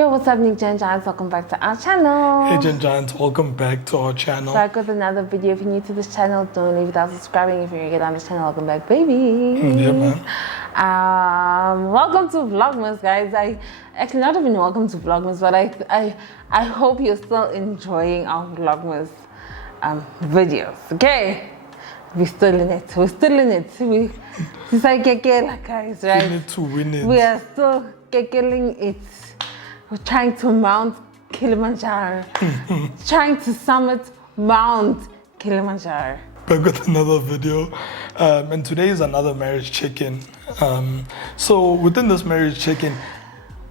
Yo, what's up, Nick Gen Giants? Welcome back to our channel. Hey Gen Giants, welcome back to our channel. Back with another video. If you're new to this channel, don't leave without subscribing. If you're new on this channel, welcome back, baby. Yeah, man. Welcome to Vlogmas, guys. I actually not even welcome to Vlogmas, but I hope you're still enjoying our Vlogmas videos. Okay, we're still in it. We're still in it. It's like guys, right? We need to win it. We are still kekeling it. We're trying to mount Kilimanjaro. Trying to summit Mount Kilimanjaro. Back with another video. And today is another marriage check-in. So within this marriage check-in,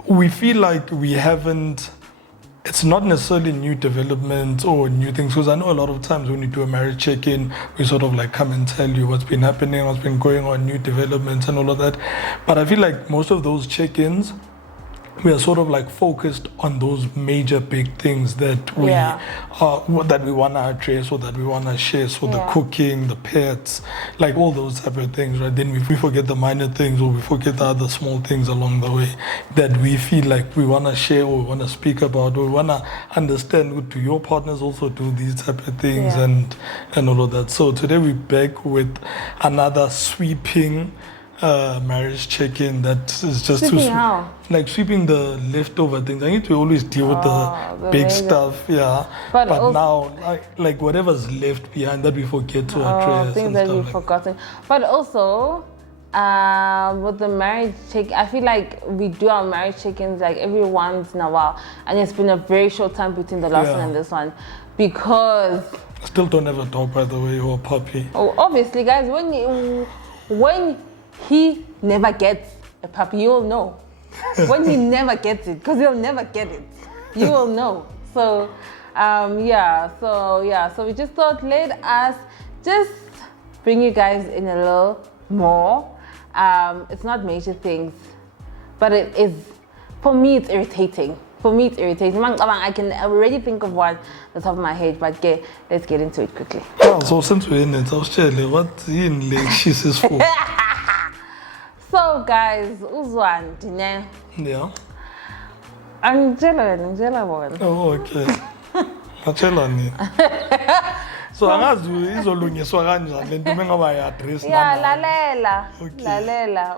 we feel like we haven't, it's not necessarily new development or new things, because I know a lot of times when you do a marriage check-in, we sort of like come and tell you what's been happening, what's been going on, new developments and all of that. But I feel like most of those check-ins, we are sort of like focused on those major big things that we that we want to address or that we want to share. So the cooking, the pets, like all those type of things, right? Then we forget the minor things, or we forget the other small things along the way that we feel like we want to share or we want to speak about, or we want to understand. Do your partners also do these type of things and all of that? So today we're back with another sweeping marriage check-in that is just like sweeping the leftover things. I need to always deal with the big stuff, but now like whatever's left behind that we forget to address, things that we've forgotten. But also with the marriage check, I feel like we do our marriage check-ins like every once in a while, and it's been a very short time between the last one and this one, because I still don't have a dog, by the way, or a puppy. Oh, obviously, guys, when he never gets a puppy, you'll know. When he never gets it, because he'll never get it, you will know. So so we just thought, let us just bring you guys in a little more. It's not major things, but it is, for me, it's irritating. I can already think of one at the top of my head, but let's get into it quickly. Oh, so since we're in it, I was telling what in like she's is for. So guys, Mzwandile. Yeah. Angela bona. Oh, okay. Achelani. So angazi izolungiswa kanjani lento mengoba i-address lalela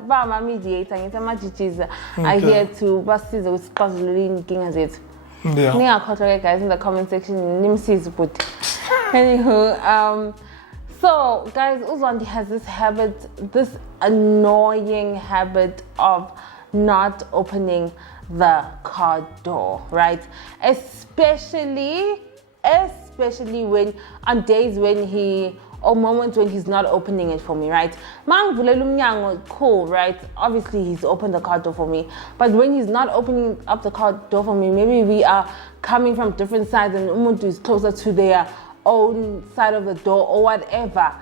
ba ma mediator ngithi amajijiza are here to basize ukuthi sixazulule inkinga zethu. Ningakhohlwa ke guys in the comment section nimsize but anywho so guys, Mzwandile has this habit, this annoying habit of not opening the car door, right? Especially when on days when or moments when he's not opening it for me, right? Cool, right? Obviously he's opened the car door for me, but when he's not opening up the car door for me, maybe we are coming from different sides and umuntu is closer to their own side of the door or whatever,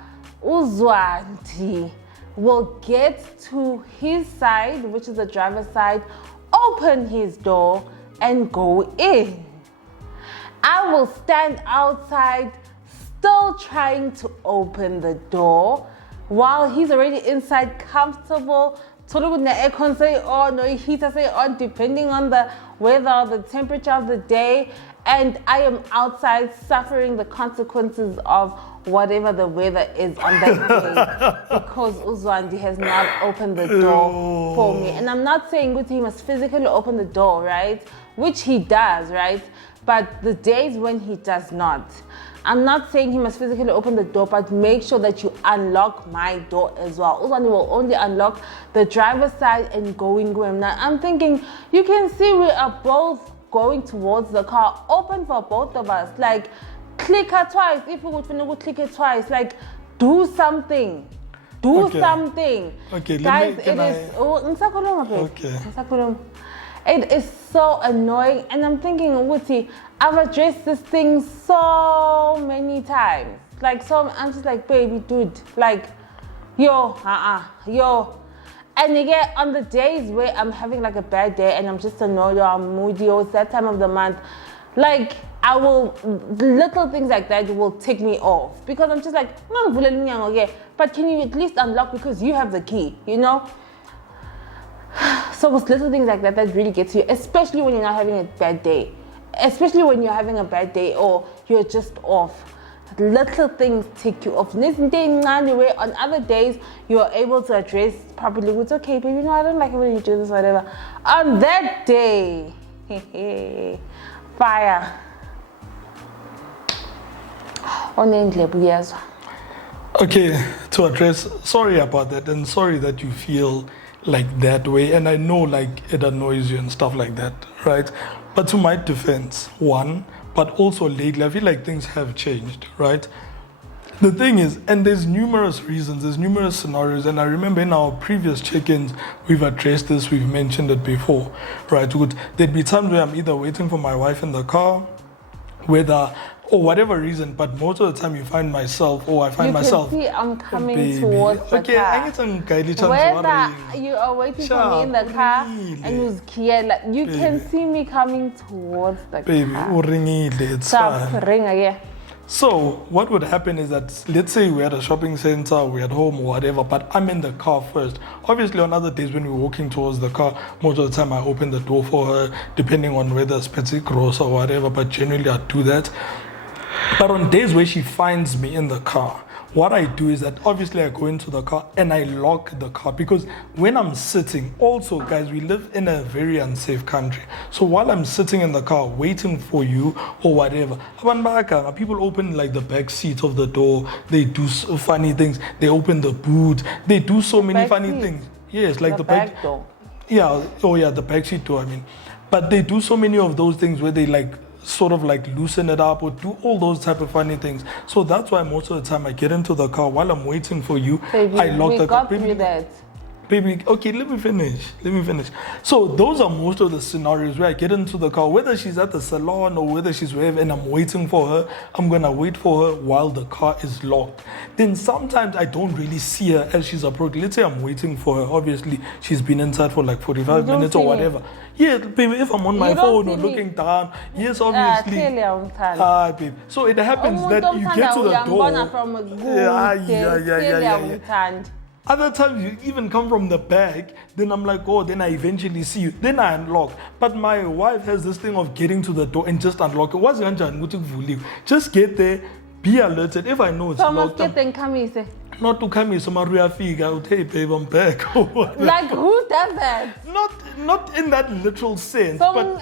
Mzwandile will get to his side, which is the driver's side, open his door and go in. I will stand outside still trying to open the door while he's already inside comfortable. Aircon say on or heater say on, depending on the weather, the temperature of the day, and I am outside suffering the consequences of whatever the weather is on that day because Mzwandile has not opened the door for me. And I'm not saying that he must physically open the door, right? Which he does, right? But the days when he does not, I'm not saying he must physically open the door, but make sure that you unlock my door as well. Mzwandile will only unlock the driver's side and going. Now, I'm thinking, you can see we are both going towards the car, open for both of us. Like, click her twice. If you would click it twice, like, do something. Something. Okay, guys, it is so annoying, and I'm thinking, Wuti, I've addressed this thing so many times. Like, so I'm just like, baby, dude, like, yo. And again, on the days where I'm having like a bad day and I'm just annoyed or I'm moody or it's that time of the month, like, I will, little things like that will take me off because I'm just like, but can you at least unlock because you have the key, you know? So it's little things like that that really get to you, especially when you're not having a bad day. Especially when you're having a bad day or you're just off. Little things take you off. On other days, you're able to address properly. It's okay, baby. I don't like it when you do this, whatever. On that day, fire. On Nldovu, yes. Okay, to address, sorry about that, and sorry that you feel like that way, and I know like it annoys you and stuff like that, right? But to my defense, one, but also lately, I feel like things have changed, right? The thing is, and there's numerous reasons, there's numerous scenarios, and I remember in our previous check-ins, we've addressed this, we've mentioned it before, right? There'd be times where I'm either waiting for my wife in the car, whether or whatever reason, but most of the time you find myself, or I find myself. You can see I'm coming towards the okay, car. Whether you are waiting for me in the car and you care, like, you can see me coming towards the car. Baby, it's fine. So what would happen is that, let's say we're at a shopping center, we're at home or whatever, but I'm in the car first. Obviously on other days when we're walking towards the car, most of the time I open the door for her, depending on whether it's petit gross or whatever, but generally I do that. But on days where she finds me in the car, what I do is that obviously I go into the car and I lock the car, because when I'm sitting, also guys, we live in a very unsafe country. So while I'm sitting in the car waiting for you or whatever, people open like the back seat of the door, they do funny things, they open the boot, they do so many funny things. Yes, like the back door. Yeah, oh yeah, the back seat door, I mean. But they do so many of those things where they like sort of like loosen it up or do all those type of funny things. So that's why most of the time I get into the car while I'm waiting for you. Baby, I lock the car. Baby, okay, let me finish. So those are most of the scenarios where I get into the car, whether she's at the salon or whether she's wherever and I'm waiting for her. I'm gonna wait for her while the car is locked. Then sometimes I don't really see her as she's approaching. Let's say I'm waiting for her. Obviously, she's been inside for like 45 minutes or whatever. Yeah, baby, if I'm on my phone or looking down, yes, obviously. Babe. So it happens that you get to the door. Other times you even come from the back, then I'm like, oh, then I eventually see you. Then I unlock. But my wife has this thing of getting to the door and just unlock it. Just get there, be alerted. If I know it's locked, not to come here, so Maria figure out, hey babe, I'm back. Like who does that? Not in that literal sense. So but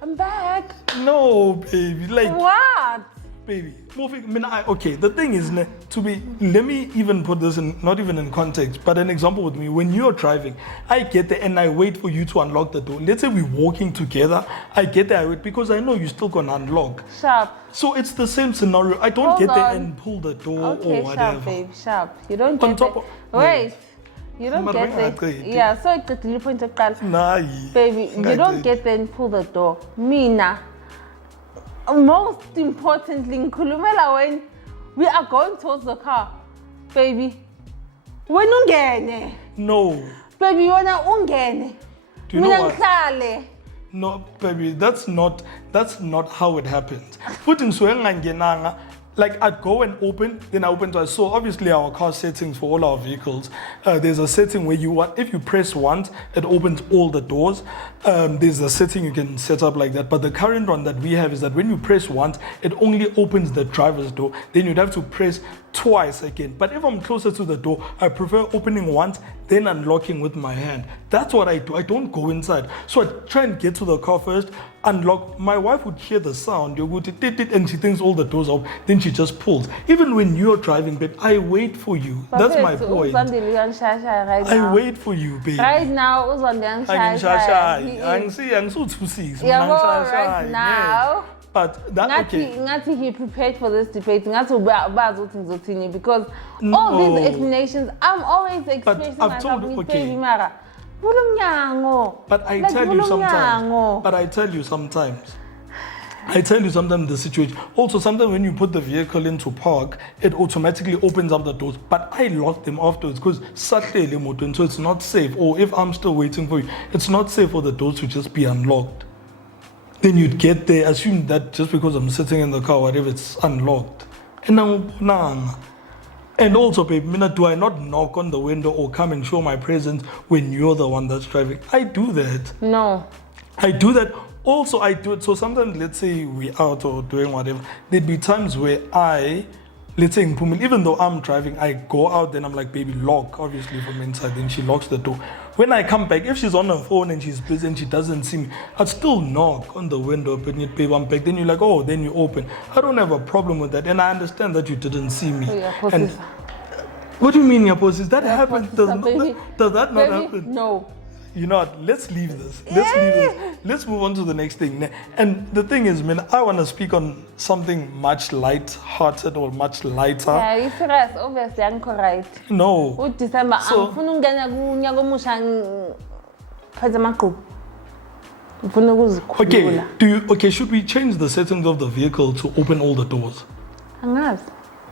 I'm back. No, baby. Like what? Baby, okay, the thing is, let me even put this in, not even in context, but an example with me. When you're driving, I get there and I wait for you to unlock the door. Let's say we're walking together, I get there, I wait, because I know you're still gonna unlock. Sharp. So it's the same scenario. I don't get there and pull the door or whatever. Sharp, babe, sharp. You don't get there. Wait. You don't get there. Yeah, so it's the point of baby, you don't get there and pull the door. Mina. Most importantly, when we are going towards the car, baby, when ungene. No. Baby, when ungene. Do you know what? No, baby, that's not how it happens. Like I'd go and open, then I open twice. So obviously our car settings for all our vehicles, there's a setting where if you press once, it opens all the doors. There's a setting you can set up like that. But the current one that we have is that when you press once, it only opens the driver's door. Then you'd have to press twice again. But if I'm closer to the door, I prefer opening once, then unlocking with my hand. That's what I do. I don't go inside. So I try and get to the car first, unlock. My wife would hear the sound, and she thinks all the doors are open. Then she just pulls. Even when you're driving, babe, I wait for you. That's my point. I wait for you, babe. Right now, right now. But that okay. He prepared for this debate. Because all these explanations, I'm always expressing myself with baby Mara. But I tell you sometimes. The situation. Also, sometimes when you put the vehicle into park, it automatically opens up the doors. But I lock them afterwards because so it's not safe. Or if I'm still waiting for you, it's not safe for the doors to just be unlocked. Then you'd get there, assume that just because I'm sitting in the car, whatever, it's unlocked. And now, And also, babe, Mina, do I not knock on the window or come and show my presence when you're the one that's driving? I do that. No. I do that. Also, I do it. So sometimes, let's say we're out or doing whatever, there'd be times where let's say in Pumil, even though I'm driving, I go out, then I'm like, baby, lock, obviously from inside. Then she locks the door. When I come back, if she's on her phone and she's busy and she doesn't see me, I'd still knock on the window, but babe, I'm back. Then you're like, oh, then you open. I don't have a problem with that. And I understand that you didn't see me. And what do you mean, Yaposis? That happens. Does that not happen? No. You know what? Let's leave this. Let's move on to the next thing. And the thing is, man, I want to speak on something much light-hearted or much lighter. Yeah, you're serious. Obviously, I'm correct. No. With December, I'm Okay, should we change the settings of the vehicle to open all the doors?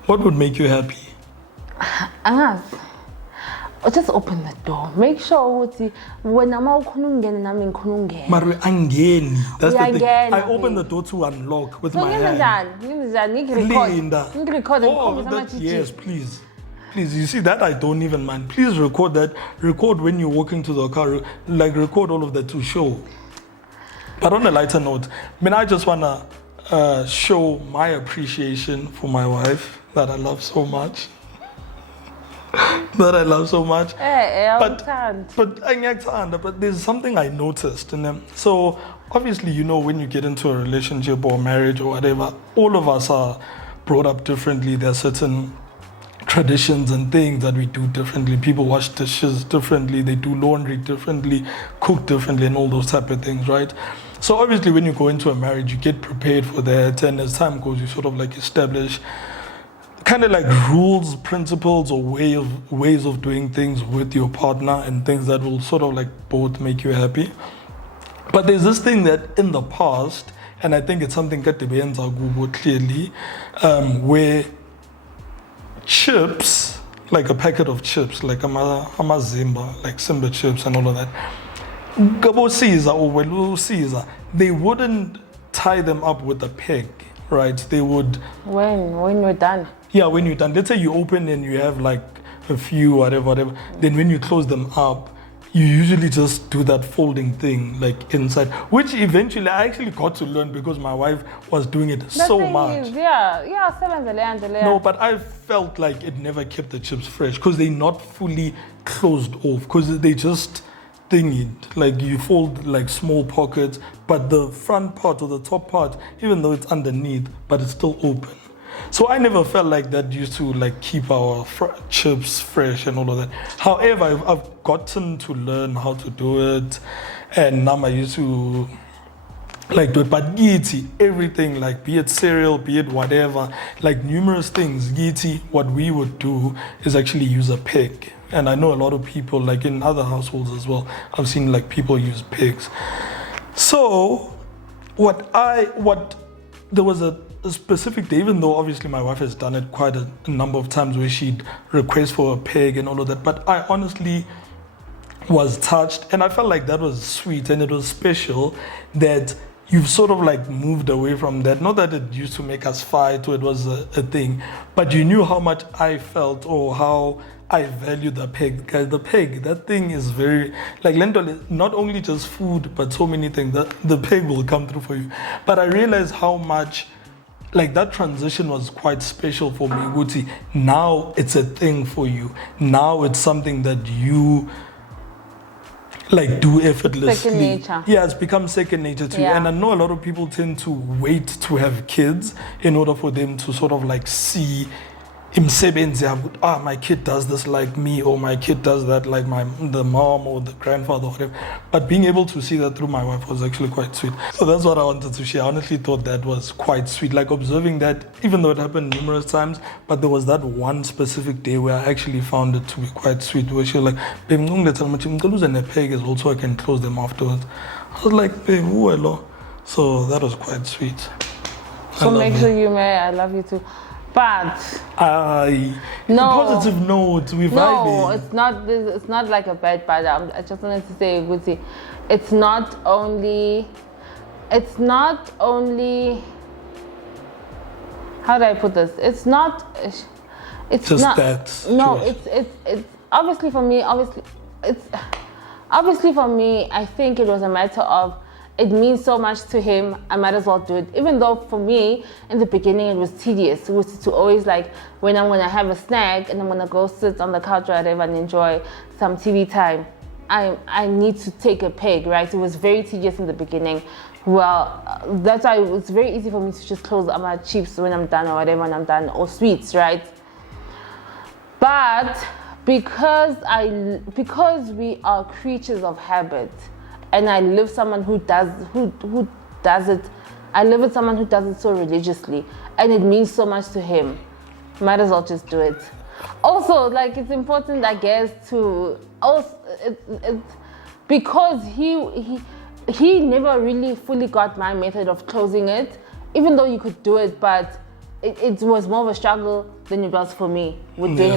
What would make you happy? Just open the door. Make sure when I'm out, Maru angeni. That's the thing. I open the door to unlock with my hand. Yes, please. Please, you see that I don't even mind. Please record that. Record when you walk into the car. Like record all of that to show. But on a lighter note, I just wanna show my appreciation for my wife that I love so much. But there's something I noticed in them. So obviously, you know, when you get into a relationship or marriage or whatever, all of us are brought up differently. There are certain traditions and things that we do differently. People wash dishes differently, they do laundry differently, cook differently, and all those type of things, right? So obviously, when you go into a marriage, you get prepared for that, and as time goes, you sort of like establish kind of like rules, principles, or ways of doing things with your partner, and things that will sort of like both make you happy. But there's this thing that in the past, and I think it's something that depends on Google clearly, where chips, like a packet of chips, like Zimba, like Simba chips and all of that, Gabo Siza or Welu Siza, they wouldn't tie them up with a peg, right? They would. When you're done. Yeah, when you're done. Let's say you open and you have like a few, whatever. Then when you close them up, you usually just do that folding thing like inside, which eventually I actually got to learn because my wife was doing it so much. No, but I felt like it never kept the chips fresh because they're not fully closed off, because they just thingy, like you fold like small pockets, but the front part or the top part, even though it's underneath, but it's still open. So I never felt like that used to like keep our chips fresh and all of that. However, I've gotten to learn how to do it, and now I used to like do it. But giti, everything, like be it cereal, be it whatever, like numerous things, giti, what we would do is actually use a peg. And I know a lot of people, like in other households as well, I've seen like people use pigs. So there was a specific day, even though obviously my wife has done it quite a number of times where she'd request for a peg and all of that, but I honestly was touched, and I felt like that was sweet and it was special that you've sort of like moved away from that. Not that it used to make us fight or it was a thing, but you knew how much I felt or how I value the peg. Guys, the peg, that thing is very, like Lento, not only just food, but so many things. The peg will come through for you. But I realized how much, like that transition was quite special for me, Guti. Now it's a thing for you. Now it's something that you like do effortlessly. Second nature. Yeah, it's become second nature to you. And I know a lot of people tend to wait to have kids in order for them to sort of like see my kid does this like me, or my kid does that like the mom or the grandfather or whatever. But being able to see that through my wife was actually quite sweet. So that's what I wanted to share. I honestly thought that was quite sweet, like observing that, even though it happened numerous times, but there was that one specific day where I actually found it to be quite sweet, where she was like, babe, a peg is also I can close them afterwards. I was like, babe, hello. So that was quite sweet. So make sure you may, I love you too. But positive note, we're vibing. No, it's not this. It's not like a bad. I just wanted to say, Guti, it's not only. How do I put this? It's not It's just not, that. No, choice. it's obviously for me. Obviously for me, I think it was a matter of it means so much to him. I might as well do it. Even though for me, in the beginning, it was tedious. It was to always like when I'm gonna have a snack and I'm gonna go sit on the couch or whatever and enjoy some TV time. I need to take a peg, right? It was very tedious in the beginning. Well, that's why it was very easy for me to just close my chips when I'm done or whatever when I'm done, or sweets, right? But because we are creatures of habit, and I live someone who does it. I live with someone who does it so religiously, and it means so much to him. Might as well just do it. Also, like it's important, I guess, to also because he never really fully got my method of closing it, even though you could do it, but it was more of a struggle than it was for me with doing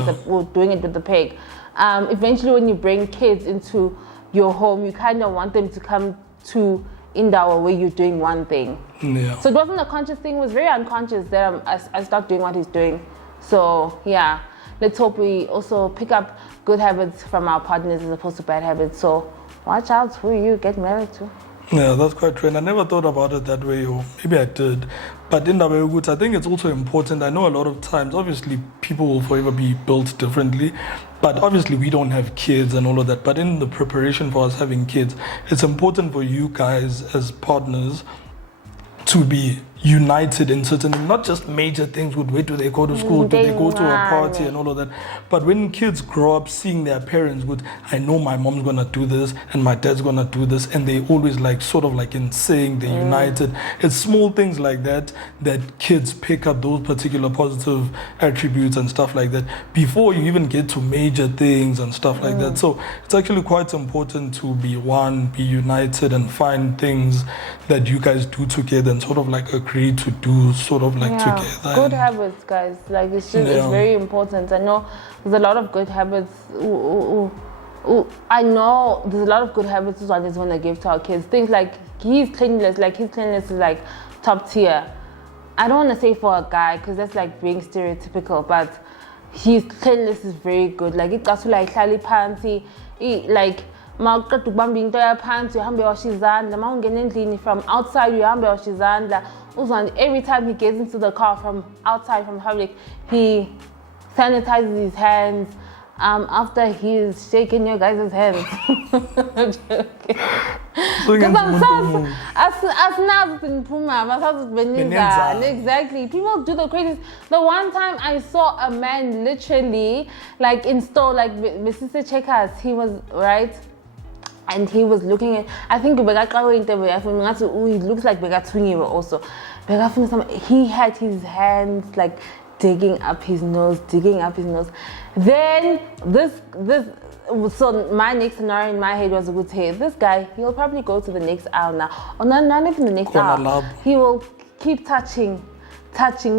it with the peg. Eventually, when you bring kids into your home, you kind of want them to come to Nldovu where you're doing one thing. Yeah. So it wasn't a conscious thing, it was very unconscious that I stopped doing what he's doing. So yeah, let's hope we also pick up good habits from our partners as opposed to bad habits. So watch out who you get married to. Yeah, that's quite true. And I never thought about it that way, or maybe I did. But in that way, I think it's also important. I know a lot of times, obviously, people will forever be built differently. But obviously, we don't have kids and all of that. But in the preparation for us having kids, it's important for you guys as partners to be united in certain, not just major things with where do they go to school, do they go to a party and all of that, but when kids grow up seeing their parents with, I know my mom's gonna do this and my dad's gonna do this, and they always like sort of like in saying they're united. It's small things like that kids pick up those particular positive attributes and stuff like that before you even get to major things and stuff like that. So it's actually quite important to be united and find things that you guys do together and sort of like agree to do sort of like together. Good habits, guys. Like it's very important. I know there's a lot of good habits. I know there's a lot of good habits I just want to give to our kids. Things like his cleanliness is like top tier. I don't want to say for a guy because that's like being stereotypical, but his cleanliness is very good. Like it got to like panty, like from outside every time he gets into the car from outside from public, he sanitizes his hands after he's shaking your guys' hands. Exactly. People do the craziest. The one time I saw a man literally like install like Mr. Checkers, he was right. And he was looking at, I think he looks like Begatunyiwe also. He had his hands like digging up his nose. Then so my next scenario in my head was a good hey, this guy, he'll probably go to the next aisle now. Or not even the next aisle. He will keep touching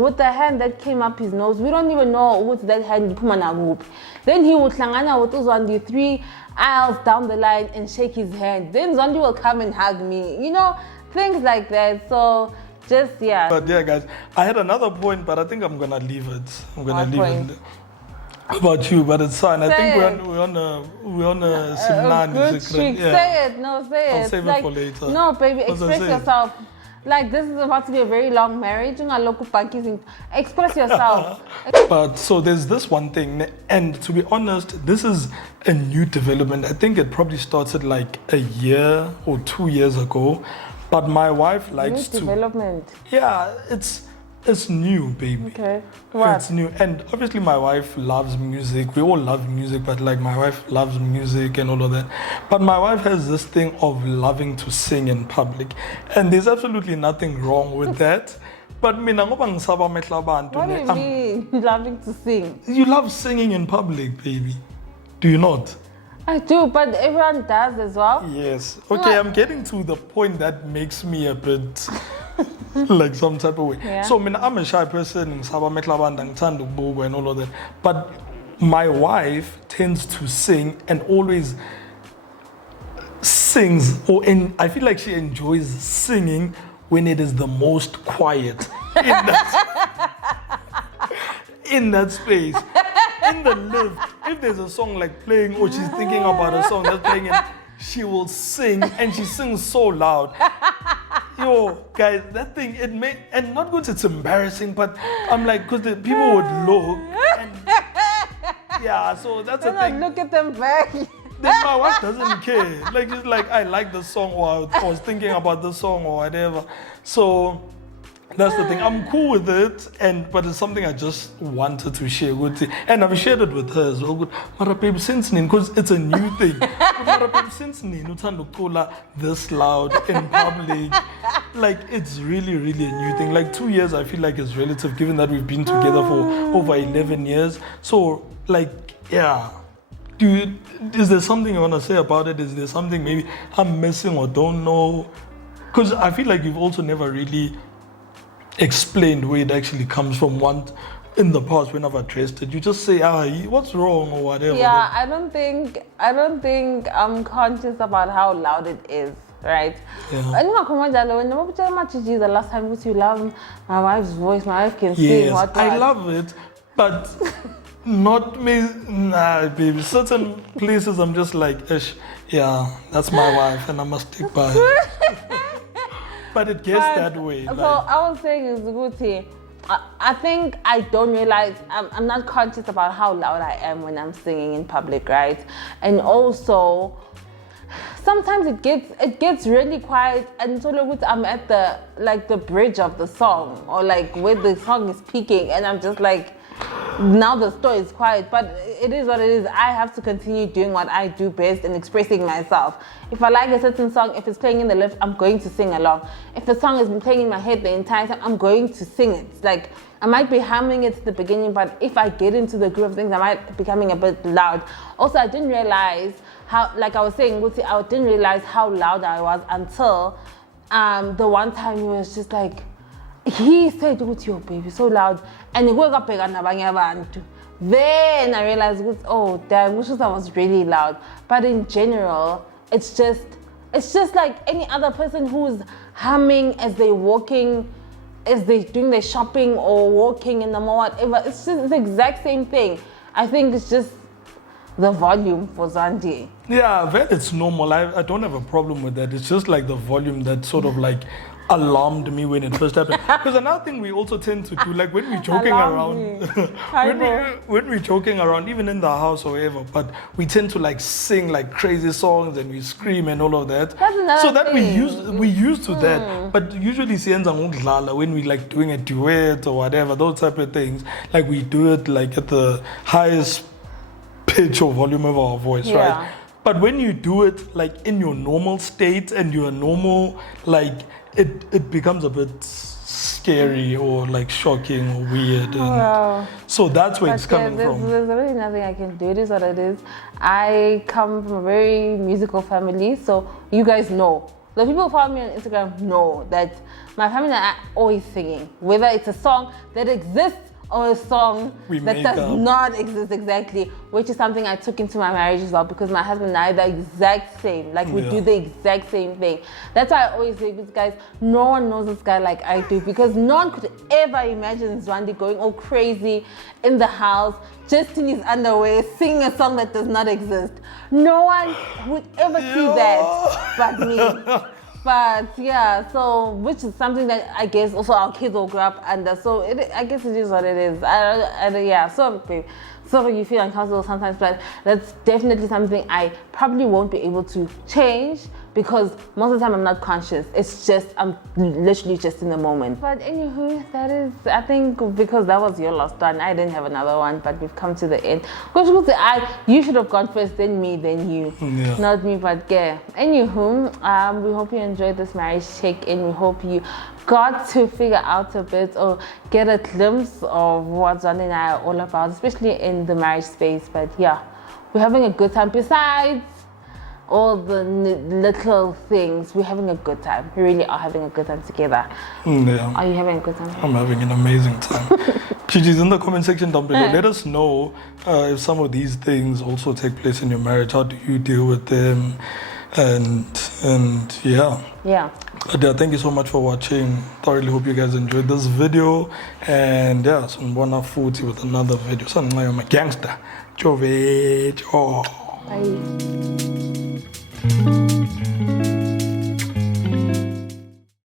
with the hand that came up his nose. We don't even know what's that hand. Then he would hlangana with Mzwandile 3 aisles down the line and shake his hand. Then Mzwandile will come and hug me. You know, things like that. So just But yeah, guys, I had another point, but I think I'm gonna leave it. It about you, but it's fine. I think we're on a Simnani good streak. Say it. No, say it. I'll save it for later. No, baby, express yourself. Like this is about to be a very long marriage. Express yourself. But so there's this one thing, and to be honest, this is a new development. I think it probably started like a year or 2 years ago. But my wife likes new development. Yeah, it's new, baby. Okay. What? It's new. And obviously my wife loves music. We all love music, but like my wife loves music and all of that. But my wife has this thing of loving to sing in public. And there's absolutely nothing wrong with that. But what do you mean loving to sing? You love singing in public, baby. Do you not? I do, but everyone does as well. Yes. Okay, I'm getting to the point that makes me a bit like some type of way. Yeah. So I'm a shy person and all of that. But my wife tends to sing and always sings, I feel like she enjoys singing when it is the most quiet in that space. in the lift, if there's a song like playing or she's thinking about a song that's playing, and she will sing, and she sings so loud. Yo, guys, that thing, and not good, it's embarrassing, but I'm like, because the people would look, and yeah, so that's the thing. Look at them back. Then my wife doesn't care. Like, it's like, I like the song, or I was thinking about the song, or whatever. So that's the thing. I'm cool with it, but it's something I just wanted to share with you. And I've shared it with her as well. Mara babe, since because it's a new thing. Mara babe, since this loud in public, like, it's really, really a new thing. Like, 2 years, I feel like it's relative, given that we've been together for over 11 years. So, like, yeah. Is there something you want to say about it? Is there something maybe I'm missing or don't know? Because I feel like you've also never really explained where it actually comes from. In the past, when I've addressed it, you just say, what's wrong or whatever. Yeah, I don't think I'm conscious about how loud it is, right? Yeah. I know the last time you love my wife's voice, my wife can sing. Yes, I love it, but not me. Nah, baby. Certain places I'm just like, ish, yeah, that's my wife, and I must stick by it. But it gets that way. So I was saying is Guti, I think I don't realize, I'm not conscious about how loud I am when I'm singing in public, right? And also, sometimes it gets really quiet, and so I'm at the bridge of the song, or like where the song is peaking, and I'm just like, now the store is quiet, but it is what it is. I have to continue doing what I do best and expressing myself. If I like a certain song, if it's playing in the lift, I'm going to sing along. If the song has been playing in my head the entire time, I'm going to sing it. Like, I might be humming it at the beginning, but if I get into the groove of things, I might be becoming a bit loud. Also, I didn't realize how, like I was saying, I didn't realize how loud I was until the one time he was just like, he said, "What's your baby so loud?" And he woke up and then I realized, oh damn, which was really loud. But in general, it's just like any other person who's humming as they're walking, as they're doing their shopping or walking in the mall, whatever. It's just the exact same thing. I think it's just the volume for Zandi. Yeah, it's normal. I don't have a problem with that. It's just like the volume that sort of like alarmed me when it first happened. Because another thing we also tend to do, like when we're joking around, when we're joking around, even in the house or whatever, but we tend to like sing like crazy songs and we scream and all of that. That's another so that thing. we used to that. But usually when we like doing a duet or whatever, those type of things, like we do it like at the highest pitch or volume of our voice, right? But when you do it like in your normal state and you're normal, like it becomes a bit scary or like shocking or weird. And so that's where it's coming from. There's really nothing I can do. It is what it is. I come from a very musical family, so you guys know. The people who follow me on Instagram know that my family and I are always singing, whether it's a song that exists or a song that does not exist exactly, which is something I took into my marriage as well, because my husband and I are the exact same. Like, we do the exact same thing. That's why I always say, guys, no one knows this guy like I do, because no one could ever imagine Mzwandile going all crazy in the house, just in his underwear, singing a song that does not exist. No one would ever see that but me. But yeah, so which is something that I guess also our kids will grow up under. So I guess it is what it is. So you feel uncomfortable sometimes, but that's definitely something I probably won't be able to change, because most of the time I'm not conscious. It's just, I'm literally just in the moment. But anywho, that is, I think because that was your last one, I didn't have another one, but we've come to the end. You should have gone first, then me, then you. Yeah. Not me, but yeah. Anywho, we hope you enjoyed this marriage check-in. We hope you got to figure out a bit or get a glimpse of what Mzwandile and I are all about, especially in the marriage space. But yeah, we're having a good time. Besides all the little things, we're having a good time. We really are having a good time together. Yeah. Are you having a good time? I'm having an amazing time. Gigi's in the comment section down below. Let us know if some of these things also take place in your marriage. How do you deal with them? And yeah. But yeah, thank you so much for watching. Thoroughly hope you guys enjoyed this video. And yeah, so mbona futhi with another video. So I'm a gangster. Bye.